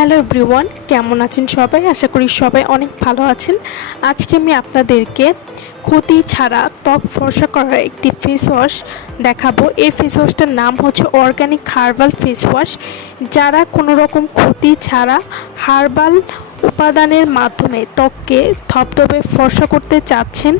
Hello everyone, কেমন আছেন সবাই? আশা করি সবাই অনেক ভালো আছেন। আজকে আমি আপনাদেরকে ক্ষতি ছাড়া ত্বক ফর্সা করার একটি ফেস ওয়াশ দেখাবো। এই ফেস ওয়াশটার নাম হচ্ছে অর্গানিক হার্বাল ফেস ওয়াশ যারা কোনো রকম ক্ষতি ছাড়া হার্বাল উপাদানের মাধ্যমে ত্বককে ধপধপে ফর্সা করতে চাচ্ছেন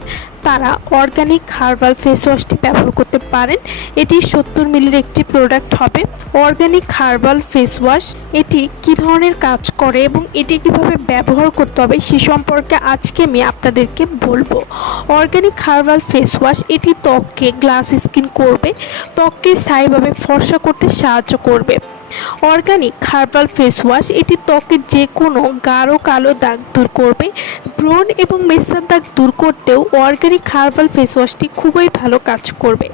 তারা অর্গানিক হার্বাল ফেস ওয়াশটি ব্যবহার করতে পারেন। এটি সত্তর মিলির একটি প্রোডাক্ট হবে। অর্গানিক হার্বাল ফেস ওয়াশ এটি কী ধরনের কাজ করে এবং এটি কীভাবে ব্যবহার করতে হবে সে সম্পর্কে আজকে আমি আপনাদেরকে বলব। অর্গানিক হার্বাল ফেস ওয়াশ এটি ত্বককে গ্লাস স্কিন করবে। ত্বককে স্থায়ীভাবে ফর্সা করতে সাহায্য করবে। অর্গানিক হার্বাল ফেস ওয়াশ এটি ত্বকের যে কোনো গাঢ় কালো দাগ দূর করবে। ব্রণ এবং মেসার দাগ দূর করতেও অর্গানিক হার্বাল ফেস ওয়াশটি খুবই ভালো কাজ করবে।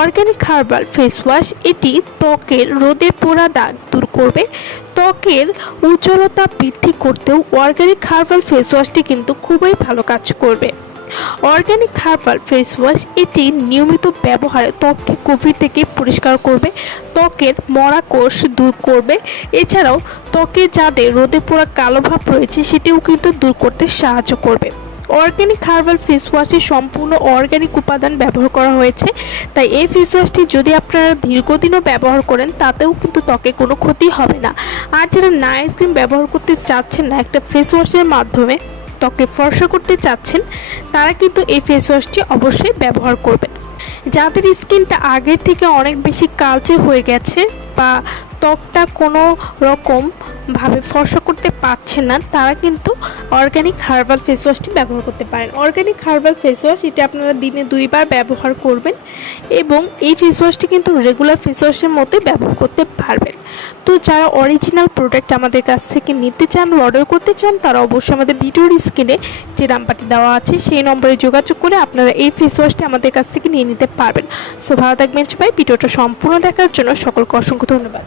অর্গানিক হার্বাল ফেস ওয়াশ এটি ত্বকের রোদে পোড়া দাগ দূর করবে। ত্বকের উজ্জ্বলতা বৃদ্ধি করতেও অর্গানিক হার্বাল ফেস ওয়াশটি কিন্তু খুবই ভালো কাজ করবে। অর্গানিক হার্বাল ফেস ওয়াশ এটি নিয়মিত ব্যবহারে ত্বককে কোভিড থেকে পরিষ্কার করবে, ত্বকের মরা কোষ দূর করবে। এছাড়াও ত্বকে যাদের রোদে পোড়া কালো ভাব রয়েছে, সেটিও কিন্তু দূর করতে সাহায্য করবে। অর্গানিক হার্বাল ফেস ওয়াশে সম্পূর্ণ অর্গানিক উপাদান ব্যবহার করা হয়েছে, তাই এই ফেস ওয়াশটি যদি আপনারা দীর্ঘদিনও ব্যবহার করেন, তাতেও কিন্তু ত্বকে কোনো ক্ষতি হবে না। আর যারা নাইট ক্রিম ব্যবহার করতে চাচ্ছেন না, একটা ফেস ওয়াশের মাধ্যমে ত্বকে ফর্সা করতে চাচ্ছেন, তারা কিন্তু এই ফেস ওয়াশটি অবশ্যই ব্যবহার করবেন। যাদের স্কিনটা আগের থেকে অনেক বেশি কালচে হয়ে গেছে বা ত্বকটা কোনো রকম ভাবে ফর্সা করতে পারছেন না, তারা কিন্তু অর্গানিক হার্বাল ফেস ওয়াশটি ব্যবহার করতে পারেন। অর্গানিক হার্বাল ফেস ওয়াশ এটি আপনারা দিনে দুইবার ব্যবহার করবেন এবং এই ফেস ওয়াশটি কিন্তু রেগুলার ফেস ওয়াশের মতোই ব্যবহার করতে পারবেন। তো যারা অরিজিনাল প্রোডাক্ট আমাদের কাছ থেকে নিতে চান অর্ডার করতে চান, তারা অবশ্যই আমাদের ভিডিওর স্ক্রিনে যে নাম্বারটি দেওয়া আছে, সেই নম্বরে যোগাযোগ করে আপনারা এই ফেস ওয়াশটি আমাদের কাছ থেকে নিয়ে নিতে পারবেন। সো ভালো থাকবেন সবাই, ভিডিওটা সম্পূর্ণ দেখার জন্য সকলকে অসংখ্য ধন্যবাদ।